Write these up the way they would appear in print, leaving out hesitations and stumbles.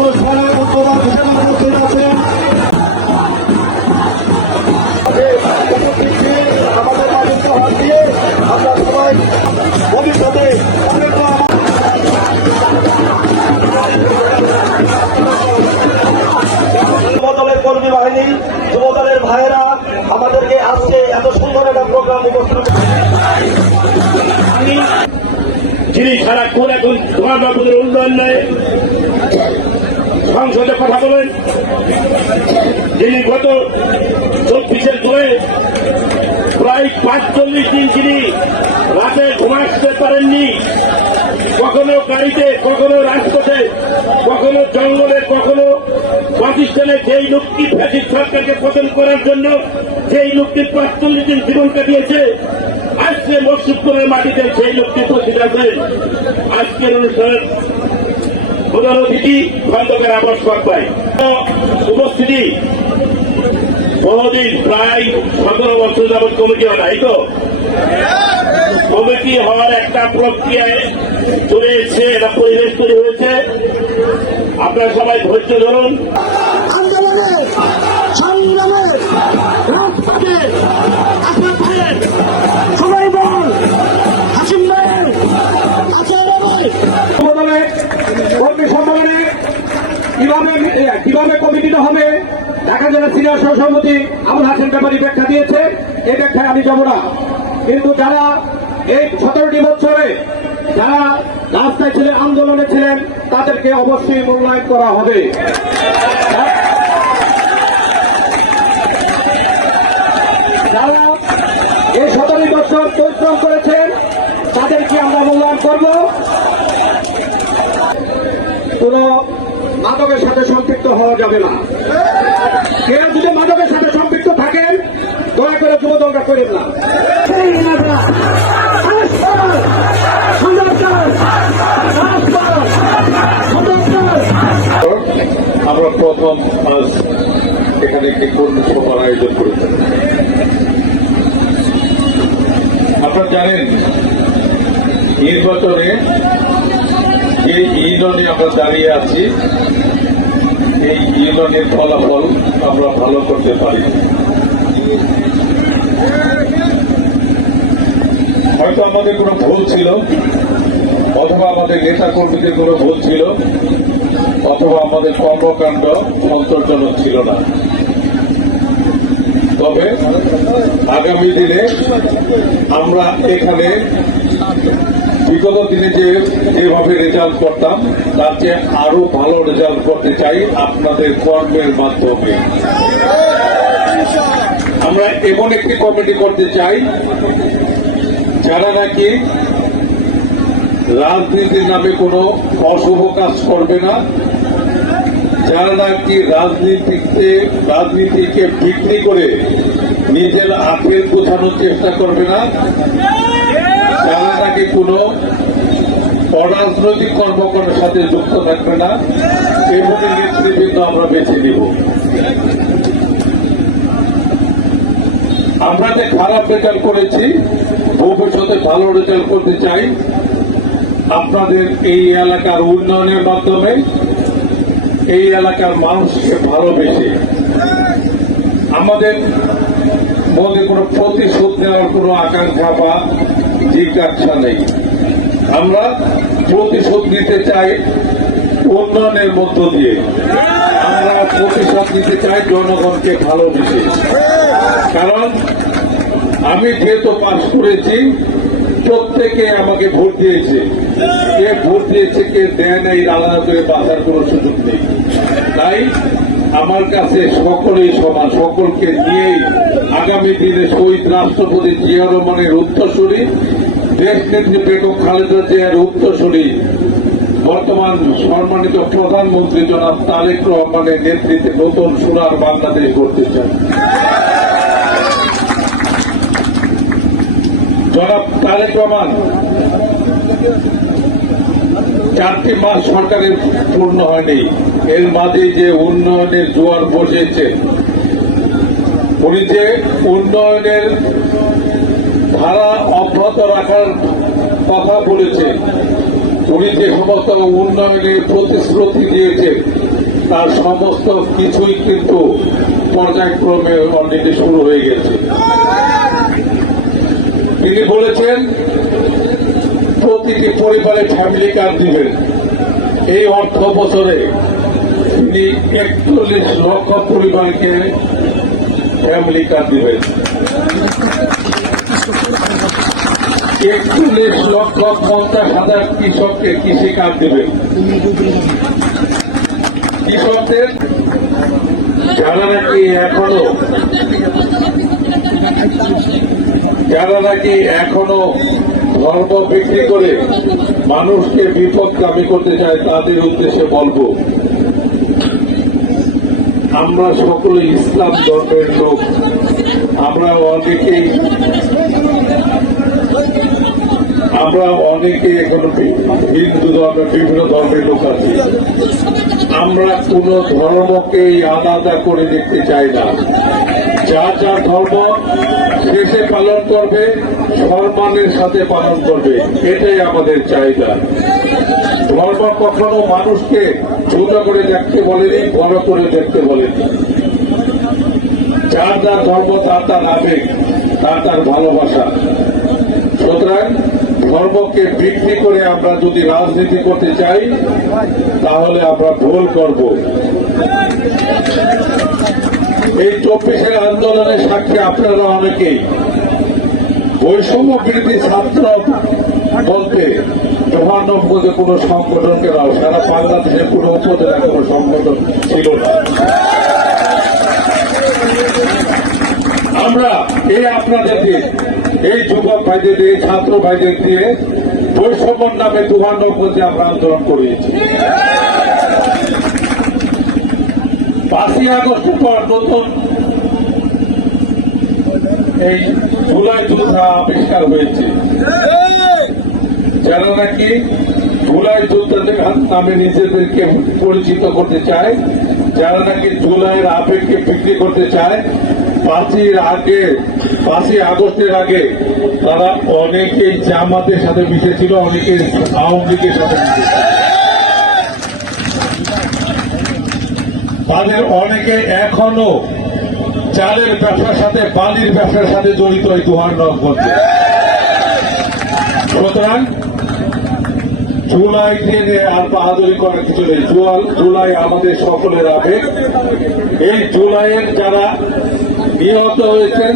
অনুষ্ঠানের উদ্বোধন হিসেবে উপস্থিত আছেন আমাদের রাজত্ব হাত দিয়ে আমরা সবাই ভবিষ্যতে যুবদলের কর্মী বাহিনী, যুবদলের ভাইয়েরা আমাদেরকে আজকে এত সুন্দর একটা প্রোগ্রাম উপস্থিত, যিনি সারাক্ষণ এখন ধর্মপুরের উন্নয়ন নেয় সংসদে কথা বলেন, যিনি গত 24 জুলাই প্রায় 45 দিন তিনি রাতে ঘুমাতে পারেননি, কখনো গাড়িতে, কখনো রাজপথে, কখনো জঙ্গলে, কখনো পাকিস্তানে, যেই লোকটি ফ্যাসিস্ট সরকারকে পতন করার জন্য যেই লোকটি 45 দিন জীবন কাটিয়েছে, আজকে মসজিদপুরের মাটিতে সেই লোকটি উপস্থিত আছেন। আজকের অনুষ্ঠানের প্রধান অতিথি খন্দকার আবাস পাই উপস্থিতি বহুদিন, প্রায় 17 বছর যাবৎ কমিটি হয় নাই তো, কমিটি হওয়ার একটা প্রক্রিয়ায় চলে এসছে, একটা পরিবেশ তৈরি হয়েছে। আপনারা সবাই ধৈর্য ধরুন। আন্দোলনের সংগ্রামের রাজপথে আপনার ভাইয়ের সবাই বল হাসিম ভাইয়ের কর্মী সম্মেলনে কিভাবে কমিটিটা হবে ঢাকা জেলা সিনিয়র সহসভাপতি আবুল হাসেম ব্যাপারী ব্যাখ্যা দিয়েছে, এই ব্যাখ্যায় আমি যাব না। কিন্তু যারা এই 17টি বছরে যারা রাস্তায় ছিলেন, আন্দোলনে ছিলেন, তাদেরকে অবশ্যই মূল্যায়ন করা হবে। যারা এই 17 বছর পরিশ্রম করেছেন তাদেরকে আমরা মূল্যায়ন করব। কোন মাদকের সাথে সম্পৃক্ত হওয়া যাবে না। কেউ যদি মাদকের সাথে সম্পৃক্ত থাকেন দয়া করে যুবদলটা করেন না। আমরা প্রথম আজ এখানে একটি কর্মী সভার আয়োজন করেছি। আপনারা জানেন নির্বাচনে যে ইউনিয়নে আমরা দাঁড়িয়ে আছি, এই ইউনিয়নের ফলাফল আমরা ভালো করতে পারি। হয়তো আমাদের কোনো ভুল ছিল, অথবা আমাদের নেতা কর্মীদের কোনো ভুল ছিল, অথবা আমাদের কর্মকাণ্ড সন্তোষজনক ছিল না। তবে আগামী দিনে আমরা এখানে বিগত দিনে যেভাবে রেজাল্ট করতাম তার চেয়ে আরো ভালো রেজাল্ট করতে চাই আপনাদের কর্মের মাধ্যমে। আমরা এমন একটি কমিটি করতে চাই যারা নাকি রাজনীতির নামে কোনো অশুভ কাজ করবে না, যারা নাকি রাজনীতিকে বিক্রি করে নিজের আখের গোছানোর চেষ্টা করবে না, যারা নাকি কোনো অরাজনৈতিক কর্মকাণ্ডের সাথে যুক্ত থাকবে না, এমনি নেতৃবৃন্দ আমরা বেছে নিব। আমরা যে খারাপ রেজাল্ট করেছি, ভবিষ্যতে ভালো রেজাল্ট করতে চাই আপনাদের এই এলাকার উন্নয়নের মাধ্যমে, এই এলাকার মানুষকে ভালোবেসে। আমাদের মধ্যে কোনো প্রতিশোধ নেওয়ার কোনো আকাঙ্ক্ষা বা জিজ্ঞাসা নেই। আমরা প্রতিশোধ নিতে চাই উন্নয়নের মধ্য দিয়ে, আমরা প্রতিশোধ নিতে চাই জনগণকে ভালোবেসে। কারণ আমি যেহেতু পাস করেছি, প্রত্যেকে আমাকে ভোট দিয়েছে, কে ভোট দিয়েছে কে দেয় নাই আলাদা করে বাঁচার কোনো সুযোগ নেই। তাই আমার কাছে সকলেই সমান, সকলকে নিয়েই আগামী দিনে শহীদ রাষ্ট্রপতি জিয়া রহমানের উত্তরসূরি, দেশ নেত্রী বেগম খালেদা জিয়ার উত্তরসূরি, বর্তমান সম্মানিত প্রধানমন্ত্রী জনাব তারেক রহমানের নেতৃত্বে নতুন সোনার বাংলাদেশ গড়তে চান। জনাব তারেক রহমান 4টি মাস সরকারের পূর্ণ হয়নি, এর মাঝে যে উন্নয়নের জোয়ার বসেছে, উনি যে উন্নয়নের ধারা অব্যাহত রাখার কথা বলেছে, উনি যে সমস্ত উন্নয়নের প্রতিশ্রুতি দিয়েছেন তার সমস্ত কিছুই কিন্তু পর্যায়ক্রমে অলরেডি শুরু হয়ে গেছে। তিনি বলেছেন প্রতিটি পরিবারে ফ্যামিলি কার্ড দিবেন। এই অর্থ বছরে তিনি 41 লক্ষ পরিবারকে ফ্যামিলি কার্ড দিবেন। 41,50,000 কৃষককে কৃষি কার্ড দিবেন। কৃষকদের যারা নাকি এখনো ধর্ম বিক্রি করে মানুষকে বিপদগামী করতে চায় তাদের উদ্দেশ্যে বলবো, আমরা সকলে ইসলাম ধর্মের লোক। আমরা অনেকে এখনো হিন্দু ধর্মের বিভিন্ন ধর্মের লোক আছি। আমরা কোন ধর্মকেই আলাদা করে দেখতে চাই না। যার যার ধর্ম শেষে পালন করবে, সম্মানের সাথে পালন করবে, এটাই আমাদের চাহিদা। ধর্ম কখনো মানুষকে ছোট করে দেখতে বলেনি, বড় করে দেখতে বলেনি। যার যার ধর্ম তার তার আবেগ, তার তার ভালোবাসা। সুতরাং ধর্মকে বিক্রি করে আমরা যদি রাজনীতি করতে চাই তাহলে আমরা ভুল করব। এই 24-এর আন্দোলনের সাক্ষী আপনারা অনেকেই। বৈষম্য বিরোধী ছাত্র বলতে জওহরনগরে কোন সংগঠনকে নাও, সারা বাংলাদেশের কোন উপজেলা কোন সংগঠন ছিল না। আমরা এই আপনাদের দিয়ে, এই যুবক ভাইদের দিয়ে, ছাত্র ভাইদের দিয়ে বৈষম্যর নামে জওহরনগরে আমরা আন্দোলন করিয়েছি। 5ই আগস্টের পর নতুন এই জুলাই যোদ্ধা আবিষ্কার হয়েছে। যারা নাকি জুলাই যোদ্ধাদের নামে নিজেদেরকে পরিচিত করতে চায়, যারা নাকি জুলাইয়ের আবেগকে বিক্রি করতে চায়, 5ই আগস্টের আগে তারা অনেকেই জামাতের সাথে মিশেছিল, অনেকে আওয়ামী লীগের সাথে মিশেছিল। তাদের অনেকে এখনো চালের ব্যবসার সাথে, বালির ব্যবসার সাথে জড়িত এই জওহরনগরে। সুতরাং জুলাই দিনে আর বাহাদুরি করার কিছু নেই। জুলাই আমাদের সকলের আবেগ। এই জুলাইয়ের যারা নিহত হয়েছেন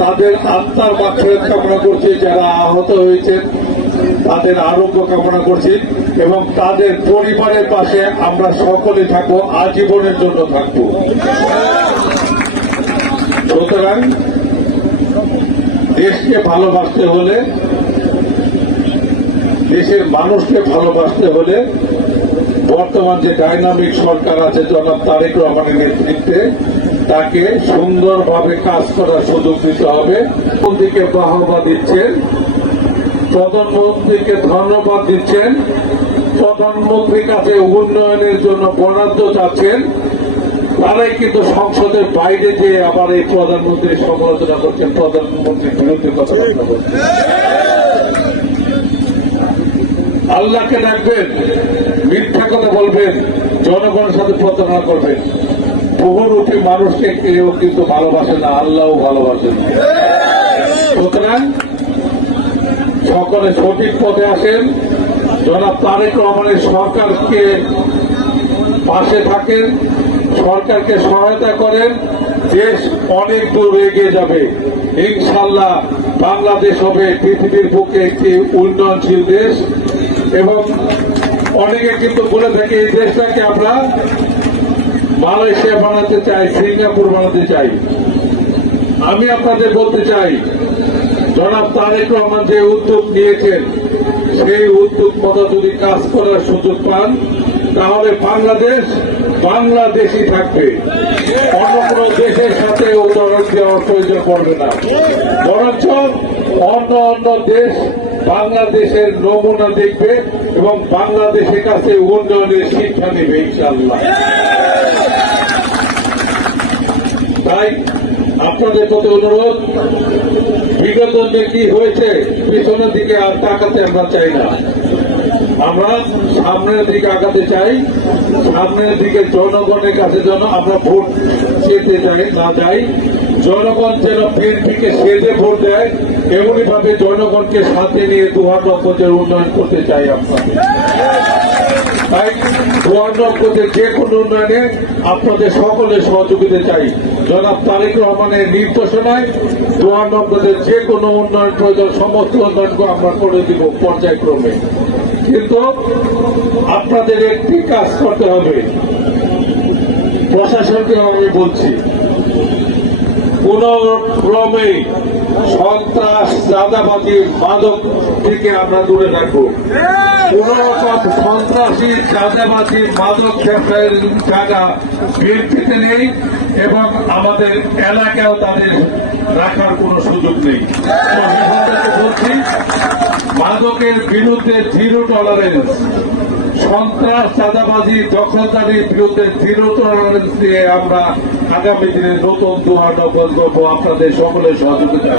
তাদের আত্মার মাগফিরাত কামনা করছি, যারা আহত হয়েছেন তাদের আরোগ্য কামনা করছি এবং তাদের পরিবারের পাশে আমরা সকলে থাকবো, আজীবনের জন্য থাকবো। সুতরাং দেশকে ভালোবাসতে হলে, দেশের মানুষকে ভালোবাসতে হলে বর্তমান যে ডাইনামিক সরকার আছে জনাব তারেক রহমানের নেতৃত্বে তাকে সুন্দরভাবে কাজ করার সুযোগ দিতে হবে। প্রধানমন্ত্রীকে বাহবা দিচ্ছেন, প্রধানমন্ত্রীকে ধন্যবাদ দিচ্ছেন, প্রধানমন্ত্রীর কাছে উন্নয়নের জন্য বরাদ্দ চাচ্ছেন, তারাই কিন্তু সংসদের বাইরে যে আবার এই প্রধানমন্ত্রীর সমালোচনা করছেন, প্রধানমন্ত্রীর বিরুদ্ধে কথাবার্তা বলছেন। আল্লাহকে ডাকবেন, মিথ্যা কথা বলবেন, জনগণের সাথে প্রতারণা করবেন। বহুরূপী মানুষকে কেউ কিন্তু ভালোবাসে না, আল্লাহও ভালোবাসেন। সুতরাং সকলে সঠিক পথে আসেন, জনাব তারেক রহমানের সরকারকে পাশে থাকেন, সরকারকে সহায়তা করেন, দেশ অনেক দূর এগিয়ে যাবে। ইনশাআল্লাহ বাংলাদেশ হবে পৃথিবীর বুকে একটি উন্নয়নশীল দেশ। এবং অনেকে কিন্তু বলে থাকে এই দেশটাকে আমরা মালয়েশিয়া বানাতে চাই, সিঙ্গাপুর বানাতে চাই। আমি আপনাদের বলতে চাই, জনাব তারেক রহমান যে উদ্যোগ নিয়েছেন সেই উদ্যোগ মতো যদি কাজ করার সুযোগ পান তাহলে বাংলাদেশ বাংলাদেশই থাকবে, অন্য কোনো দেশের সাথে উদাহরণ দেওয়ার প্রয়োজন পড়বে না। বরঞ্চ অন্য অন্য দেশ বাংলাদেশের নমুনা দেখবে এবং বাংলাদেশের কাছে উন্নয়নের শিক্ষা নেবে ইনশাআল্লাহ। তাই আপনাদের প্রতি অনুরোধ, বিগত যে কি হয়েছে পিছনের দিকে আর তাকাতে আমরা চাই না। আমরা সামনের দিকে আগাতে চাই, সামনের দিকে জনগণের কাছে যেন আমরা ভোট চেতে না যাই, জনগণ যেন বিএনপিকে সেজে ভোট দেয়, এমনই ভাবে জনগণকে সাথে নিয়ে দুয়ারনগরের উন্নয়ন করতে চাই আপনাদের। তাই দুয়ারনগরের যে কোনো উন্নয়নে আপনাদের সকলের সহযোগিতা চাই। জনাব তারেক রহমানের নির্দেশনায় দুয়ারনগরের যে কোনো উন্নয়ন প্রয়োজন সমস্ত উন্নয়নকে আমরা করে দিব পর্যায়ক্রমে। কিন্তু আপনাদের একটি কাজ করতে হবে, প্রশাসনকে আমি বলছি, কোন ক্রমে সন্ত্রাস, চাঁদাবাজি, মাদক থেকে আমরা দূরে রাখবো। কোন রকম সন্ত্রাসী, চাঁদাবাজি, মাদক ব্যবসায়ের জায়গা বিএনপিতে নেই এবং আমাদের এলাকায়ও তাদের রাখার কোন সুযোগ নেই। বলছি, মাদকের বিরুদ্ধে জিরো টলারেন্স, সন্ত্রাস, চাঁদাবাজি, দখলদারির বিরুদ্ধে জিরো টলারেন্স দিয়ে আমরা আগামী দিনে নতুন দুয়ারনগর করবো আপনাদের সকলের সহযোগিতা।